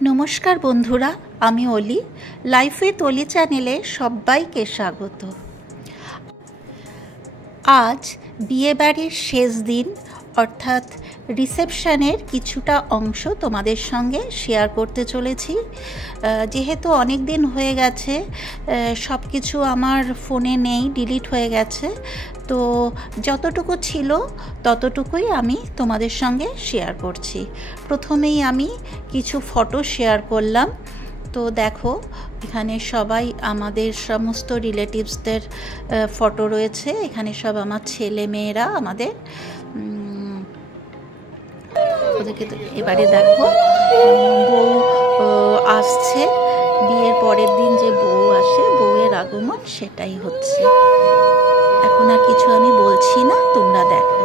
नमस्कार बंधुरा, आमी ओली लाइफ उइथ ओली चैनेले सबाइके स्वागत। आज बिये बाड़ीर शेष दिन अर्थात रिसेपशनेर किछुटा अंश तोमादेर संगे शेयर करते चलेछि। जेहेतु अनेक दिन हये गेछे सब किछु आमार फोने नेई, डिलीट हये गेछे, तो যতটুকু ছিল ততটুকুই আমি তোমাদের সঙ্গে শেয়ার করছি। প্রথমেই আমি কিছু ফটো শেয়ার করলাম। তো দেখো এখানে সবাই আমাদের সমস্ত রিলেটিভসদের ফটো রয়েছে। এখানে সব আমার ছেলে মেয়েরা আমাদের। ওদেরকে এবারে দেখো বউ আসছে, বিয়ের পরের দিন যে বউ আসে, বউয়ের আগমন সেটাই হচ্ছে। এখন আর কিছু আমি বলছি না, তোমরা দেখো।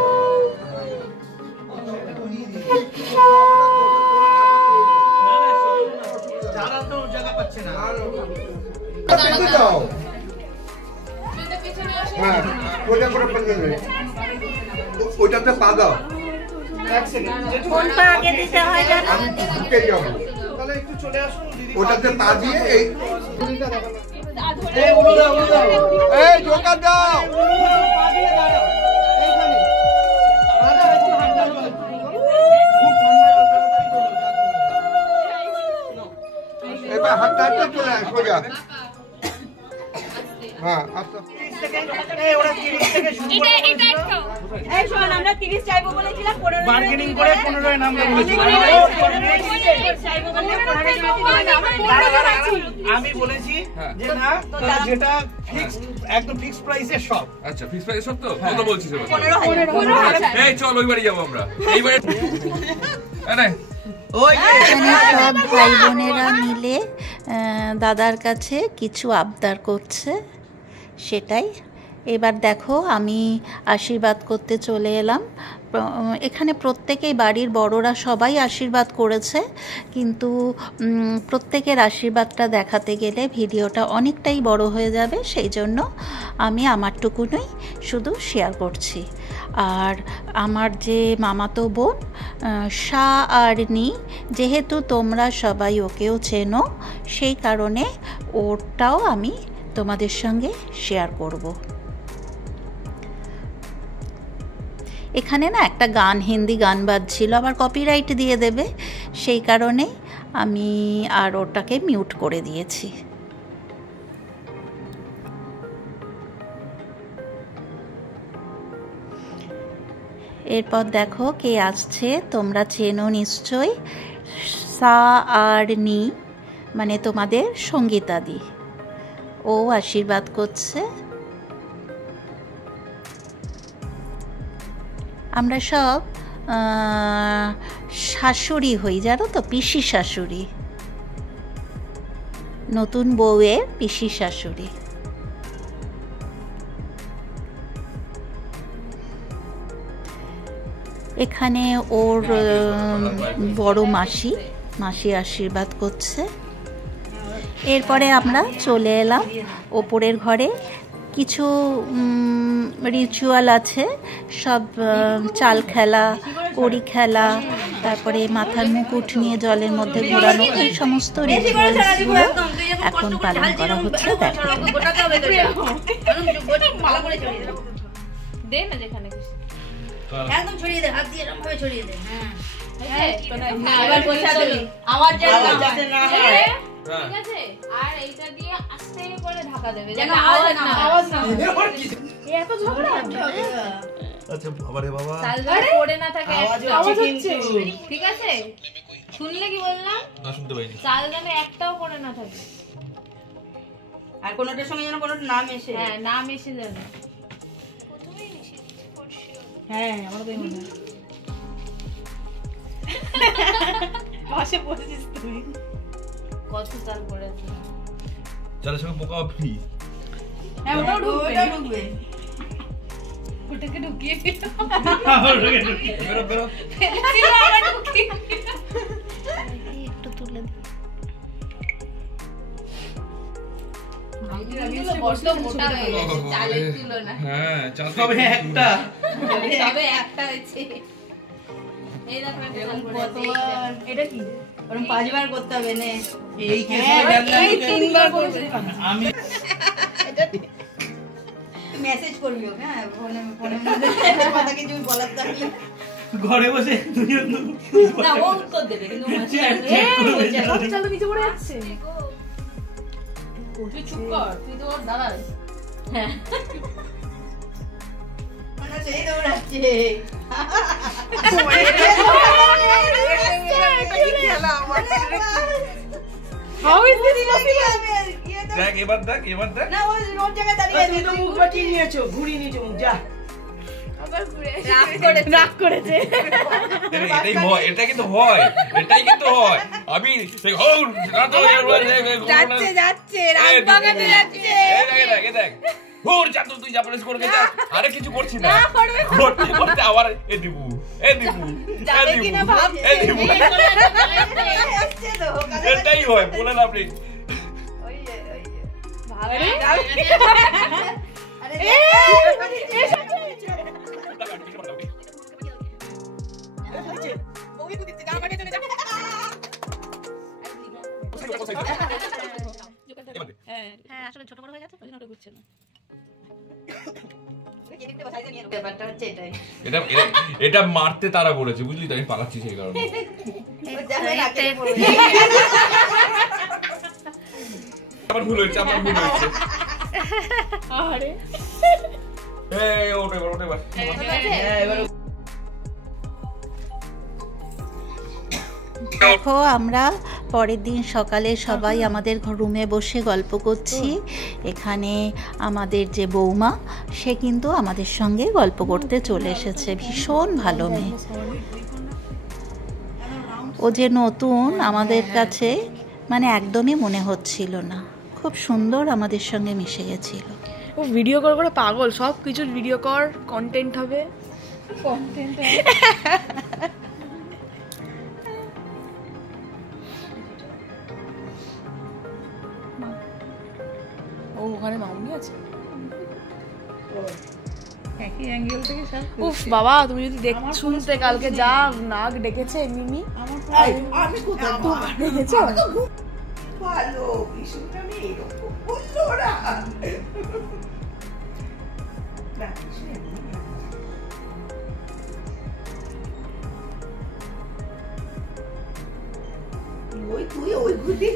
ওইটাতে পা দাও, কোন পা আগে দিতে হয় জানো? তাহলে একটু চলে আসুন দিদি। ওটাতে পা দিয়ে এই এই জোকা দাও। এবার হাতটা চলে আস সোজা। হ্যাঁ আচ্ছা, 30 সেকেন্ড। এই ওরা 30 থেকে শুরু করে। এটা একটু এই শোন, আমরা 30 চাইবো বলেছিলাম, 15 বার্গেনিং করে 15 এর নাম বলেছি। চাইবো বলে 15 আমি বলেছি যে না, যেটা ফিক্স একদম ফিক্স প্রাইসে সব। আচ্ছা ফিক্স প্রাইসে সব, তো কত বলছিস এবার? 15,000। এই চল ওইবারই যাব আমরা। এইবারে আরে এখানে সব ভাই বোনেরা মিলে দাদার কাছে কিছু আবদার করছে, সেটাই। এবার দেখো আমি আশীর্বাদ করতে চলে এলাম। এখানে প্রত্যেকেই বাড়ির বড়রা সবাই আশীর্বাদ করেছে, কিন্তু প্রত্যেকের আশীর্বাদটা দেখাতে গেলে ভিডিওটা অনেকটাই বড় হয়ে যাবে, সেই জন্য আমি আমারটুকুনই শুধু শেয়ার করছি। আর আমার যে মামাতো বোন সা আর নি, যেহেতু তোমরা সবাই ওকেও চেনো, সেই কারণে ওটাও আমি তোমাদের সঙ্গে শেয়ার করব। এখানে না একটা গান, হিন্দি গান বাজছিল, আবার কপিরাইট দিয়ে দেবে, সেই কারণে আমি আর ওটাকে মিউট করে দিয়েছি। এরপর দেখো কে আসছে, তোমরা চেনো নিশ্চয়ই, সা আর নি মানে তোমাদের সঙ্গীতাদি। ও আশীর্বাদ করছে। আমরা সব শাশুড়ি হই, জানো তো, পিসি শাশুড়ি, নতুন বউয়ের পিসি শাশুড়ি। এখানে ওর বড় মাসি আশীর্বাদ করছে। এরপরে আমরা চলে এলাম ওপরের ঘরে। কিছু রিচুয়াল আছে, সব চাল খেলা, কড়ি খেলা, তারপরে মাথার মুকুট নিয়ে জলের মধ্যে ঘোরানো, এই সমস্ত রিচুয়ালসগুলো এখন পালন করা হচ্ছে। দেখো একদম ছড়িয়ে দে, হাত দিয়ে এরকম ভাবে ছড়িয়ে দে। হ্যাঁ এবার বলছা দিবি আওয়াজ যাতে না হয়, ঠিক আছে? আর এইটা দিয়ে আস্তে করে ঢাকা দেবে যেন আওয়াজ না হয়। এই এত ঝগড়া আচ্ছা বাবারে বাবা, সালগাড়ি পড়ে না থাকে, আওয়াজ হচ্ছে, ঠিক আছে? শুনলে কি বললাম? না শুনতে পাইনি। সালগানে একটাও পড়ে না থাকে, আর কোনটার সঙ্গে যেন কোনো নাম এসে। হ্যাঁ নাম এসে যাবে। হ্যাঁ আমার তো মনে হয় পাশে বসেছিস তুই। কত সাল পড়েছে? চালের সঙ্গে পোকা ফ্রি। হ্যাঁ ওটা ঢুকবে। ওটাকে ঢুকিয়ে দিও। বেরো বেরো। একটু তুলে দিই। বড্ড মোটা হয়ে গেছে চালের তুলনায়। হ্যাঁ চাল তবে একটা তবে একটা হয়েছে। এই দেখো একটা চাল পড়েছে। এটা কি? ওরকম 5 বার করতে হবে নে এই কেসে 3 বার করবে আমি মেসেজ করবি ওকে হ্যাঁ ফোনে কথা কিছু বলার থাকলে ঘরে বসে দুজন না ও উত্তর দেবে কিন্তু চল নিচে পড়ে যাচ্ছে তুই চুপ কর তুই তো ওর দাদা হ্যাঁ মানে সেই দৌড়াচ্ছে হাউ ইজ দিস দেখ এবার দেখ না ও রোড জায়গায় দাঁড়িয়ে তুমি তো মুখ বাঁচিয়ে নিয়েছো ঘুরিয়ে নিয়েছো মুখ যা রাগ করেছে এটাই হয়, এটা কিন্তু হয়, এটাই কিন্তু হয়। আমি যাচ্ছে রাগ ভাঙাতে যাচ্ছে দেখ হুর চাতু তুই জাপানিজ করে যা, আরে কিছু করছি না করতে আবার এ দিবু এটাই হয়, বলেন আপনি হ্যাঁ আসলে ছোট বড় হয়ে গেছে ওই জন্য ওটা ঘুরছে না ব্যাপারটা হচ্ছে এটাই এটা মারতে তারা করেছে বুঝলি তো, আমি পালাচ্ছি সেই কারণে। আমার ভুল হয়েছে আরে এই ওঠে এবার দেখো আমরা পরের দিন সকালে সবাই আমাদের রুমে বসে গল্প করছি। এখানে আমাদের যে বৌমা সে কিন্তু আমাদের সঙ্গে গল্প করতে চলে এসেছে, ভীষণ ভালো মেয়ে। ও যে নতুন আমাদের কাছে মানে একদমই মনে হচ্ছিল না, খুব সুন্দর আমাদের সঙ্গে মিশে গেছিল। ও ভিডিও করে পাগল, সব কিছু ভিডিও কর, কন্টেন্ট হবে ও ওখানে মামনি আছে একই অ্যাঙ্গেল থেকে সব উফ বাবা তুমি যদি শুনতে কালকে যা নাক ডেকেছে মিমি আমি কোথায় দেখেছো ভালো ভীষণ আমি এরকম বললো ওরা ওই তুই ওইগুলি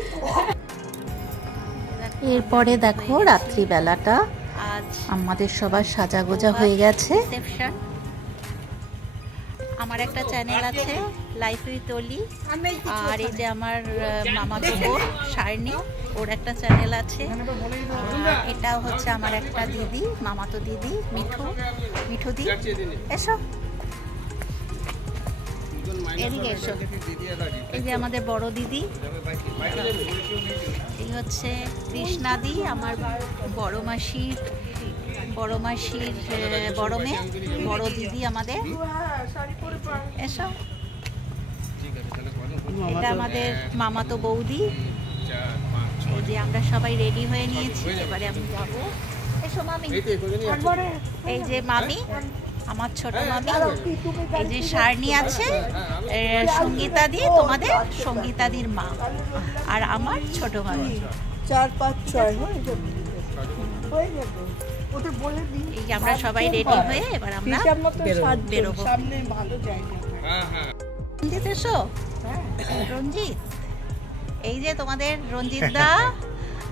এরপরে দেখো রাত্রিবেলাটা আজ আমাদের সবার সাজাগোজা হয়ে গেছে। রিসেপশন। আমার একটা চ্যানেল আছে লাইফ উইথ অলি, আর এই যে আমার মামাতো বোন শার্নি, ওর একটা চ্যানেল আছে। আর এটাও হচ্ছে আমার একটা দিদি, মামাতো দিদি মিঠু দি। এসো এদিকে এসো। এই যে আমাদের বড় দিদি, এই হচ্ছে কৃষ্ণা দি, আমার বড় মাসির বড় মেয়ে, বড় দিদি আমাদের। এসো, এটা আমাদের মামাতো বৌদি। এই যে আমরা সবাই রেডি হয়ে নিয়েছি, এবারে আমি যাবো। এসো মামি, এই যে মামি আমার ছোট মামি, এই যে শার্নি আছে, সঙ্গীতা দি তোমাদের সঙ্গীতাদির মা, আর আমার ছোট মামি। 4 5 6 হয়ে যাবে ওদের বলে দিই। এই যে আমরা সবাই রেডি হয়ে এবার আমরা বেরোবো। সামনে ভালো জায়গা। রঞ্জিত এসো, রঞ্জিত, এই যে তোমাদের রঞ্জিত দা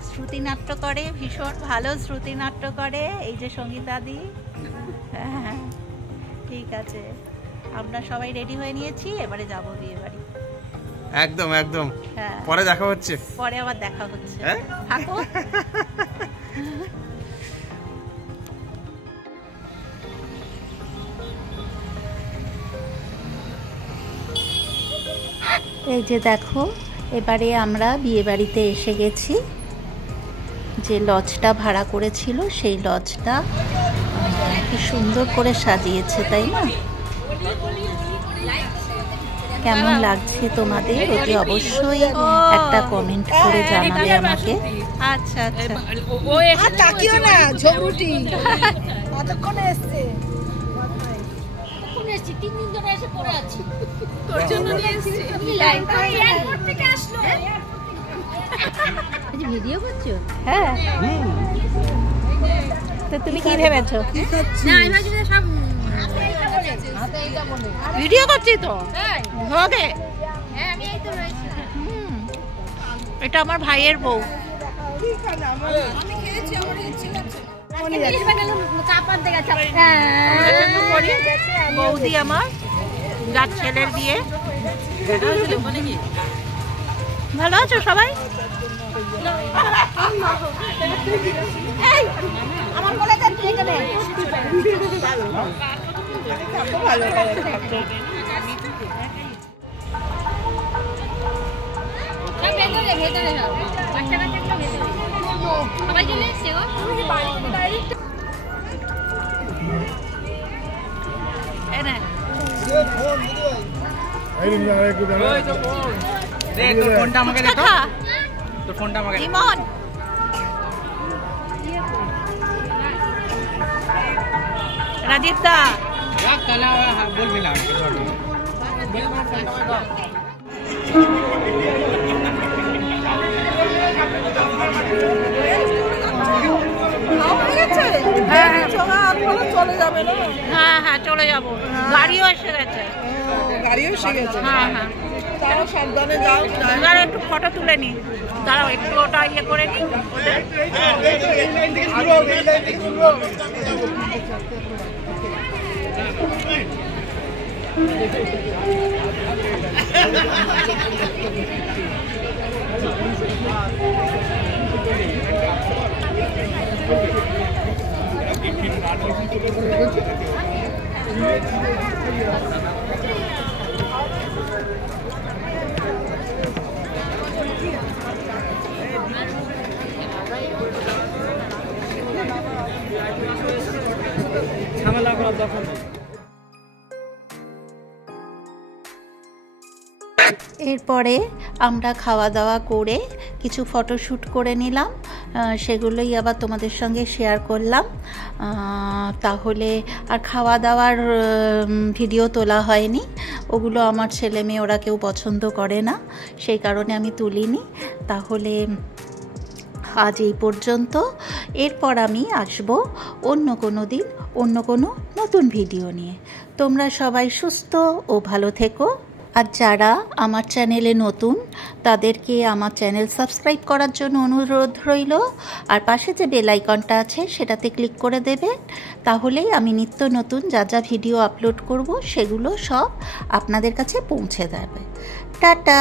শ্রুতি নাট্য করে, ভীষণ ভালো শ্রুতি নাট্য করে। এই যে সঙ্গীতাদি। হ্যাঁ ঠিক আছে, আমরা সবাই রেডি হয়ে নিয়েছি, এবারে যাবো বিয়ে বাড়ি। একদম একদম, হ্যাঁ পরে দেখা হচ্ছে। পরে আবার দেখা হচ্ছে, হ্যাঁ? থাকো। এই যে দেখো এবারে আমরা বিয়ে বাড়িতে এসে গেছি। যে লজটা ভাড়া করেছিল সেই লজটা কি সুন্দর করে সাজিয়েছে, তাই না? কেমন লাগছে তোমাদের অতি অবশ্যই একটা কমেন্ট করে জানাবে আমাকে। আচ্ছা আচ্ছা, আর তাকিও না ঝগড়ুটি কতক্ষণ এসছে 2-3 দিন ধরে এসে পড়ে আছি তোর জন্য নিয়ে এসেছি এয়ারপোর্ট থেকে আসলো আজ ভিডিও করছো হ্যাঁ তো তুমি কি ভেবেছো না আমি ভাবছি সব ভিডিও করছি তো হবে হ্যাঁ আমি এই তো রয়েছি এটা আমার ভাইয়ের বউ বৌদি আমার যার ছেলের বিয়ে ভালো আছো সবাই আমার বলে দেন কি এখানে ভালো ভেতরে বাচ্চা কাচ্চা ভেতরে সবাই চলে এসছে গো তোর ফোনটা আমাকে দে তো তোর ফোনটা আমাকে ইমন রাজীব দা বলবি না হ্যাঁ হ্যাঁ চলে যাবো গাড়িও এসে গেছে হ্যাঁ হ্যাঁ সাবধানে যাও একটু ফটো তুলে নি দাঁড়াও একটু ওটা ইয়ে করে নি ঝামেলা করার দরকার নেই এরপরে আমরা খাওয়া দাওয়া করে কিছু ফটোশ্যুট করে নিলাম, সেগুলোই আবার তোমাদের সঙ্গে শেয়ার করলাম। তাহলে আর খাওয়া দাওয়ার ভিডিও তোলা হয়নি, ওগুলো আমার ছেলে মেয়ে ওরা কেউ পছন্দ করে না, সেই কারণে আমি তুলিনি। তাহলে আজ এই পর্যন্ত, এরপর আমি আসব অন্য কোনো দিন অন্য কোনো নতুন ভিডিও নিয়ে। তোমরা সবাই সুস্থ ও ভালো থেকো। আর যারা আমার চ্যানেলে নতুন তাদেরকে আমার চ্যানেল সাবস্ক্রাইব করার জন্য অনুরোধ রইল, আর পাশে যে বেল আইকনটা আছে সেটাতে ক্লিক করে দেবে, তাহলেই আমি নিত্য নতুন যা যা ভিডিও আপলোড করব সেগুলো সব আপনাদের কাছে পৌঁছে যাবে। টাটা।